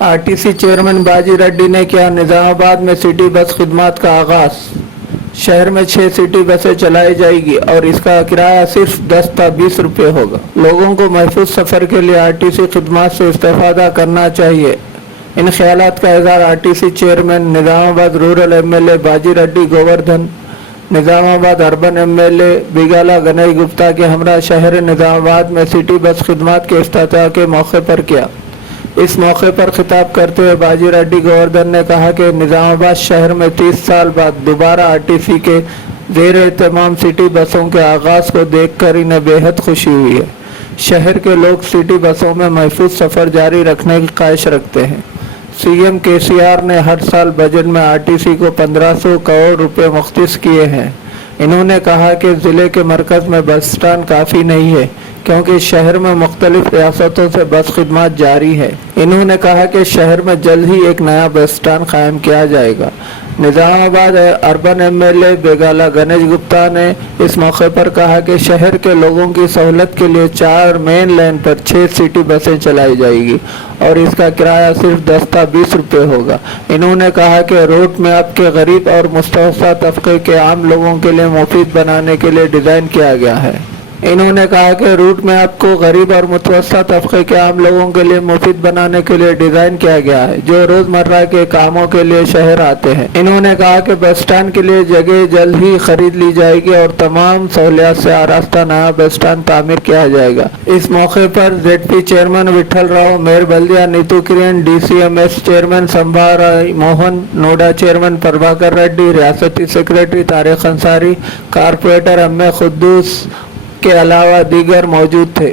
RTC chairman बाजी रेड्डी ने किया निजामाबाद में सिटी बस खिदमत का आगाज। शहर में 6 सिटी बसें चलाई जाएगी और इसका किराया सिर्फ 10 था 20 रुपये होगा। लोगों को महफूज सफर के लिए आरटीसी खिदमत से इस्तेफादा करना चाहिए। इन ख्यालात का इज़हार RTC chairman Nizamabad rural MLA बाजी रेड्डी गोवर्धन, निजामाबाद अर्बन एमएलए बिगाला गणेश गुप्ता के हमरा शहर निजामाबाद में सिटी बस खिदमत के इफ्तिताह के मौके पर किया। इस मौके पर खिताब करते हुए बाजी रेड्डी गोवर्धन ने कहा कि निजामाबाद शहर में 30 साल बाद दोबारा आरटीसी के ज़ेर एहतमाम सिटी बसों के आगाज़ को देखकर इन्हें बेहद खुशी हुई है। शहर के लोग सिटी बसों में महफूज सफ़र जारी रखने की ख्वाहिश रखते हैं। सीएम केसीआर ने हर साल बजट में आरटीसी को 1500 करोड़ रुपए मुख्तस किए हैं। इन्होंने कहा कि ज़िले के मरकज़ में बस स्टैंड काफ़ी नहीं है क्योंकि शहर में मुख्तलिफ रियासतों से बस खिदमत जारी है। इन्होंने कहा कि शहर में जल्द ही एक नया बस स्टैंड कायम किया जाएगा। निजामाबाद अर्बन एमएलए बेगाला गणेश गुप्ता ने इस मौके पर कहा कि शहर के लोगों की सहूलत के लिए 4 मेन लाइन पर 6 सिटी बसें चलाई जाएगी और इसका किराया सिर्फ 10 था 20 रुपये होगा। इन्होंने कहा कि रूट में अब के गरीब और मुस्तवस्ता तबके के आम लोगों के लिए मुफीद बनाने के लिए डिज़ाइन किया गया है। इन्होंने कहा कि रूट में आपको गरीब और मुतवस्ता तबके के आम लोगों के लिए मुफीद बनाने के लिए डिज़ाइन किया गया है जो रोज़मर्रा के कामों के लिए शहर आते हैं। इन्होंने कहा कि बस स्टैंड के लिए जगह जल्द ही खरीद ली जाएगी और तमाम सहूलियात से आरास्ता नया बस स्टैंड तामीर किया जाएगा। इस मौके पर ZP chairman Vithal Rao, mayor बल्दिया नीतू किरण, डीसीएमएस चेयरमैन संभा राय मोहन, नोडा चेयरमैन प्रभाकर रेड्डी, रियासती सेक्रेटरी तारिक अंसारी, कारपोरेटर अम्मे खुद्दूस के अलावा दीगर मौजूद थे।